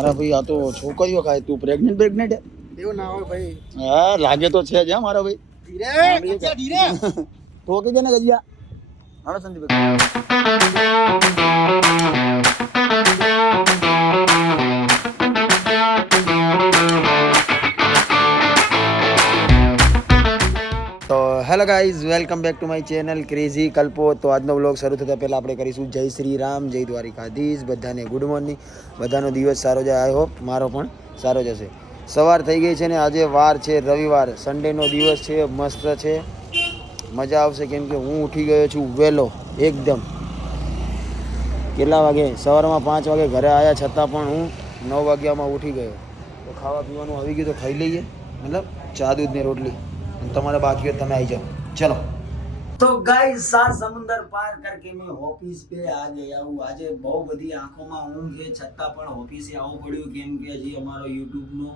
મારા ભાઈ આ તો છોકરીઓ ખાય તું પ્રેગ્નેન્ટ હે એવું ના હોય ભાઈ હા લાગે તો છે જ હા મારા ભાઈ ધીરે ધીરે ઠોકી દે ને ગજિયા હવે સંદીપ તો hello guys welcome back to my channel crazy કલ્પો. તો આજનો વ્લોગ શરૂ થતાં પહેલાં આપણે કરીશું જય શ્રી રામ, જય દ્વારિકાધીશ. બધાને ગુડ મોર્નિંગ, બધાનો દિવસ સારો જાય. આઈ હોપ મારો પણ સારો જશે. સવાર થઈ ગઈ છે ને આજે વાર છે રવિવાર, સન્ડેનો દિવસ છે, મસ્ત છે, મજા આવશે કેમ કે હું ઉઠી ગયો છું વહેલો એકદમ. કેટલા વાગે? સવારમાં 5 વાગે ઘરે આવ્યા છતાં પણ હું 9 વાગ્યામાં ઉઠી ગયો. તો ખાવા પીવાનું આવી ગયું તો ખાઈ લઈએ, મતલબ ચા દૂધ ને રોટલી. તમારે बाकी हो તમે આવી जाओ चलो. तो गाइस 7 समुंदर पार करके मैं ऑफिस पे आ गया हूँ. આજે બહુ બધી આંખોમાં ઊંઘ છે છતાં પણ ઓફિસે આવવું પડ્યું કેમ કે હજી અમારો YouTube નો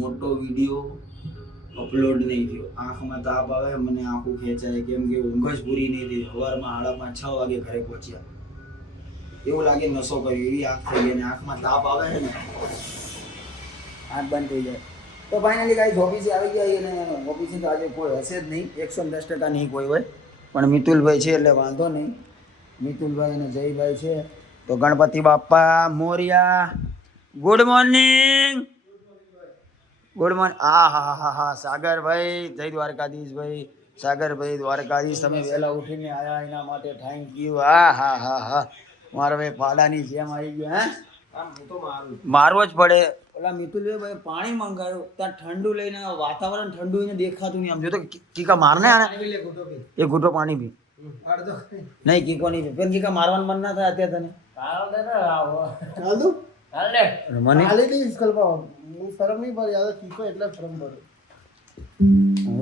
મોટો વિડિયો અપલોડ નહીં થયો. આંખમાં તાપ આવે, મને આંખો ખેંચાય કેમ કે ઊંઘ જ પૂરી નહીં થઈ. સવારમાં 6:30 વાગે ઘરે પહોંચ્યા, એવું લાગે નશો કર્યો એવી આંખ થઈ ગઈ. અને આંખમાં તાપ આવે છે ને આંખ બંધ થઈ જાય. તો ફાઇનલી ગાઈસ ઓફિસે આવી ગયા અને ઓફિસે તો આજે કોઈ હશે જ નહીં, 110% નહીં કોઈ હોય, પણ મિતુલભાઈ છે એટલે વાંધો નહીં. મિતુલભાઈ અને જયભાઈ છે તો Ganpati Bappa Morya. Good morning, good morning. હા સાગરભાઈ, જય દ્વારકાધીશભાઈ. સાગરભાઈ દ્વારકાધીશ, તમે વહેલા ઉઠીને આવ્યા એના માટે થેન્ક યુ. હા મારો ભાઈ પાડાની જેમ આવી ગયો. મારવો જ પડે. ઓલા મિતુલભાઈ પાણી મંગાવ્યું ત્યાં ઠંડુ લઈને વાતાવરણ ઠંડુ એને દેખાતું નહીં. આમ જો તો કીકા મારને આને એ ઘૂંટો પાણી પી નહીં. કીકો નહીં પણ કીકા મારવાનું મન ના થાય અત્યારે તને મને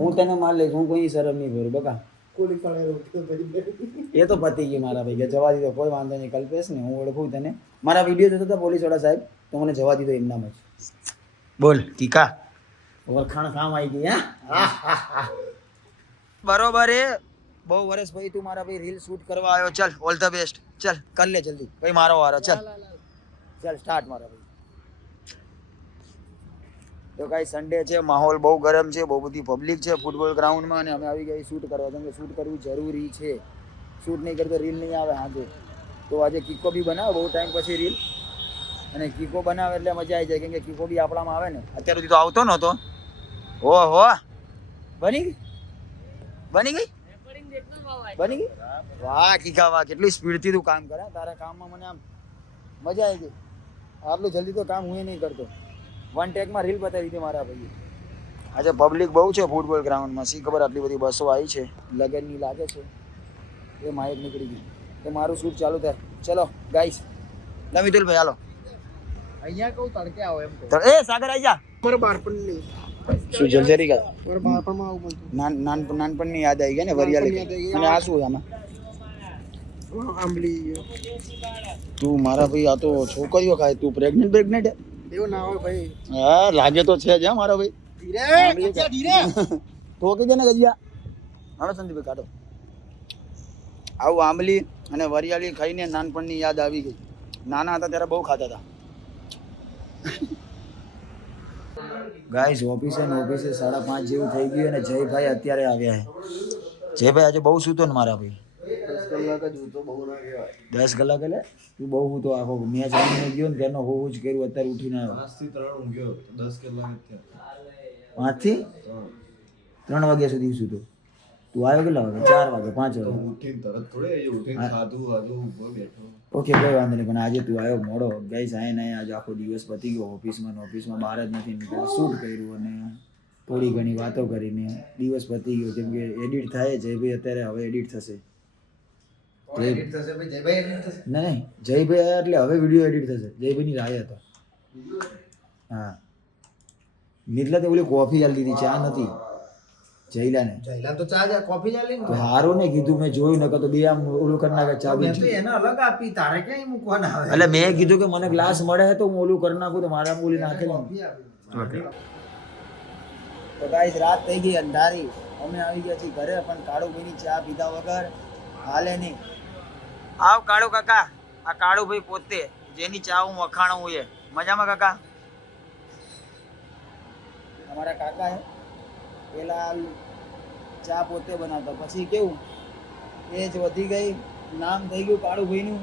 હું તને માર લઈશ, હું કોઈ શરમ નહીં ભરું બકા. એ તો પતી ગયું મારા ભાઈ, કે જવા દીધો કોઈ વાંધો નહીં. કલ્પેશ ને હું ઓળખું તને, મારા વિડીયો જોતો હતા પોલીસ વાળા સાહેબ, તો મને જવા દીધો એમનામ જ. બોલ કીકા, ઓળખાણ કામ આવી ગઈ. હા બરોબર એ બહુ વર્ષ પછી તું મારા ભાઈ રીલ શૂટ કરવા આવ્યો. ચલ ઓલ ધ બેસ્ટ, ચલ કર લે જલ્દી, ભાઈ મારો વારો. ચલ સ્ટાર્ટ મારા ભાઈ. તો કાંઈ સન્ડે છે, માહોલ બહુ ગરમ છે, બહુ બધી પબ્લિક છે ફૂટબોલ ગ્રાઉન્ડમાં અને અમે આવી ગઈ શૂટ કરવા. કેમ કે શૂટ કરવું જરૂરી છે, શૂટ નહીં કરતો રીલ નહીં આવે હાથે. તો આજે કીકો બી બનાવે બહુ ટાઈમ પછી રીલ, અને કીકો બનાવે એટલે મજા આવી જાય કેમ કે કીકો બી આપણામાં આવે ને. અત્યાર સુધી તો આવતો નહોતો. હો બની ગઈ વાહ કીકા વાહ, કેટલી સ્પીડથી તું કામ કરે. તારા કામમાં મને આમ મજા આવી ગઈ. આટલું જલ્દી તો કામ હું નહીં કરતો. 1 ટેકમાં રીલ બતાવી દીધી મારા ભાઈ. આજે પબ્લિક બહુ છે ફૂટબોલ ગ્રાઉન્ડમાં, શી ખબર આટલી બધી બસો આવી છે. લગનની લાગે છે એ માઇક નીકળી ગઈ. તો મારું શૂટ ચાલુ થાય. ચલો ગાઈસ, મિતુલભાઈ હાલો. અહીંયા કહું તડકે આવો એમ કહું. એ સાગર આવી જા. મારા બાળપણ નહીં, શું જલજરી કા મારા બાળપણમાં આવું બોલતું. નાનપણની યાદ આવી ગઈ ને વરિયાળી. અને આ શું આમાં આંબલી? તું મારા ભાઈ આ તો છોકરીઓ ખાય તું પ્રેગ્નેન્ટ હે એવું ના હોય ભાઈ. હા લાગે તો છે જ હા મારા ભાઈ. ધીરે ઠોકી દે ને ગજિયા. હવે સંદીપભાઈ કાઢો. આવું આંબલી અને વરિયાળી ખાઈને નાનપણની યાદ આવી ગઈ. નાના હતા ત્યારે બહુ ખાતા હતા. ગાઈસ ઓફિસે 5:30 જેવું થઈ ગયું અને જયભાઈ અત્યારે આવ્યા છે. જયભાઈ આજે બહુ સૂતો ને મારા ભાઈ. 10 કલાક જ ઊંઘતો, બહુ ના કહેવાય. 10 કલાક એટલે તું બહુ ઊંઘતો આખો મેચ રમીને ગયો ને તેનો હોવું જ કર્યું. અત્યારે ઉઠીને આવ્યો. 5 થી 3 ઊંઘ્યો, 10 કલાક જ થયા. 5 થી 3 વાગ્યા સુધી સૂતો. તું આવ્યો કેટલા વાગે? 4 વાગે 5 વાગે ઉઠીને તરત થોડે ઉઠીને ખાધું ઊભો બેઠો. ઓકે કોઈ વાંધો નહીં, પણ આજે તું આવ્યો મોડો. ગાઈસ આને આજે આખો દિવસ પતી ગયો ઓફિસમાં બહાર જ નથી નીકળ્યો. શૂટ કર્યું અને થોડી ઘણી વાતો કરીને દિવસ પતી ગયો. કેમ કે એડિટ થાય જયભાઈ અત્યારે હવે એડિટ થશે. નહીં જયભાઈ આવ્યા એટલે હવે વિડીયો એડિટ થશે. જયભાઈની રાય હતા. હા નીકળ્યા તો ઓલી કોફી ચાલી દીધી, ચા નથી. જયલાને તો ચા કોફી ચાલી ને હારું ને કીધું, મેં જોયું ન તો બે આમ ઓલું કરી નાખે ચા બી. એને અલગ આપી, તારે ક્યાંય મૂકવાના આવે. એટલે મેં કીધું કે મને ગ્લાસ મળે તો હું ઓલું કરી નાખું, તો મારા બોલી નાખે. તો ગાઈસ રાત થઈ ગઈ અંધારી, અમે આવી ગયા છીએ ઘરે, પણ કાળુભાઈની ચા પીધા વગર હાલે નહીં. આવ કાળુ કાકા, આ કાળુભાઈ પોતે જેની ચા હું વખાણું એ મજામાં કાકા? અમારા કાકા હે પેલા ચા પોતે બનાવતા, પછી કેવું એજ વધી ગઈ, નામ થઈ ગયું કાળુભાઈનું,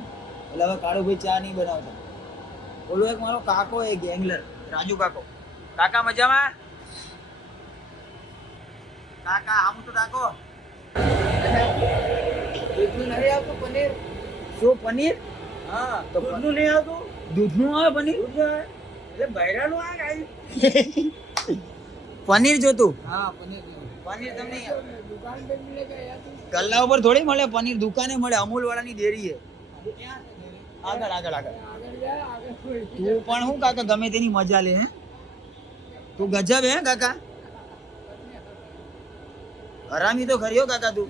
એટલે હવે કાળુભાઈ ચા નહીં બનાવતા. ઓલો એક મારો કાકો એ ગેંગલર રાજુ કાકો. કાકા મજામાં? કાકા આમ તો કાકો દૂધનું નહીં આવતું પનીર? શું પનીર? હા તો દૂધનું નહીં આવતું? દૂધનું આવે પનીર? એટલે બૈરાનું આવે પનીર જોતું? હા પનીર. પનીર તમને ગલ્લા ઉપર થોડી મળે પનીર, દુકાને મળે. અમૂલ વાળાની ડેરી છે આગળ આગળ આગળ. તું પણ હું કાકા ગમે તેની મજા લે હે? તું ગજબ હે કાકા, હરામી તો ખરી હો કાકા તું.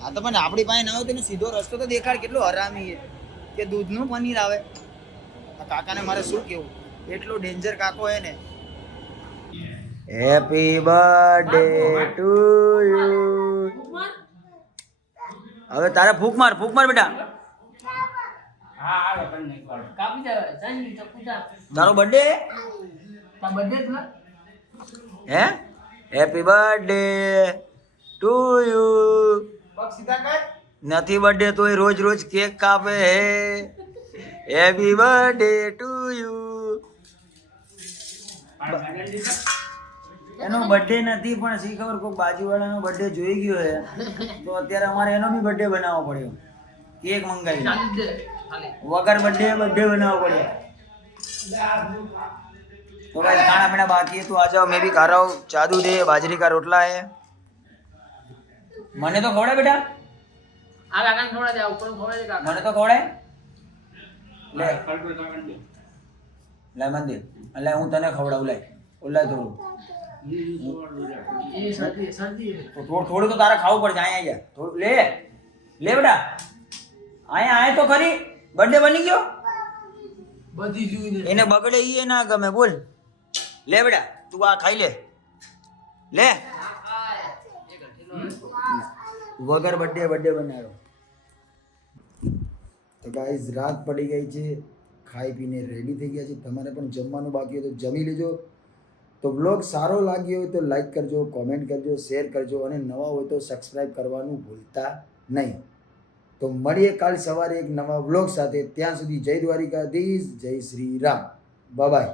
હા તો પણ આપણી પાસે ના હોય તો સીધો રસ્તો તો દેખાડ. કેટલો હરામી છે કે દૂધનું પનીર આવે. આ કાકાને મારે શું કેવું, એટલો ડેન્જર કાકો હે ને. Happy birthday to you. હવે તારે ફૂંક માર બેટા. તારો બર્થડે હે? Happy birthday to you. નથી બર્થડે તોય રોજ રોજ કેક કાપે હે. Happy birthday to you. એનો બર્થડે નથી પણ શી ખબર કોઈ બાજુવાળાનો બર્થડે જોઈ ગયો હે તો અત્યારે અમારે એનો બી બર્થડે બનાવવો પડ્યો. કેક મંગાવી વગર બર્થડે બનાવવો પડ્યો. तो गाइस खाना पीना बाकी है तो आ जाओ, मैं भी खा रहा हूँ. जादू दे बाजरी का रोटला है. मने तो खवड़े बेटा. आ काका ने खवड़ा दे, ऊपर खवड़ा दे काका. मने तो खवड़े ले ले मन दे. ले હું તને ખવડાવું. લે ઓલા થોડું એ सर्दी तो થોડું તો તારે ખાવું પડશે. આયા જા થોડું લે લે બેટા. આયા આય તો ખરી. બર્થડે બની ગયો બધી જોઈને એને બગડે ઈ ના ગમે. બોલ લે બેટા તું આ ખાઈ લે. લે વગર બર્થડે બનાવ્યો. તો ગાઈઝ રાત પડી ગઈ છે, ખાઈ પીને રેડી થઈ ગયા છે. તમારે પણ જમવાનું બાકી હોય તો જમી લેજો. તો વ્લોગ સારો લાગ્યો હોય તો લાઈક કરજો, કોમેન્ટ કરજો, શેર કરજો અને નવા હોય તો સબસ્ક્રાઈબ કરવાનું ભૂલતા નહીં. તો મળીએ કાલ સવારે એક નવા વ્લોગ સાથે. ત્યાં સુધી જય દ્વારિકાધીશ, જય શ્રી રામ. Bye bye.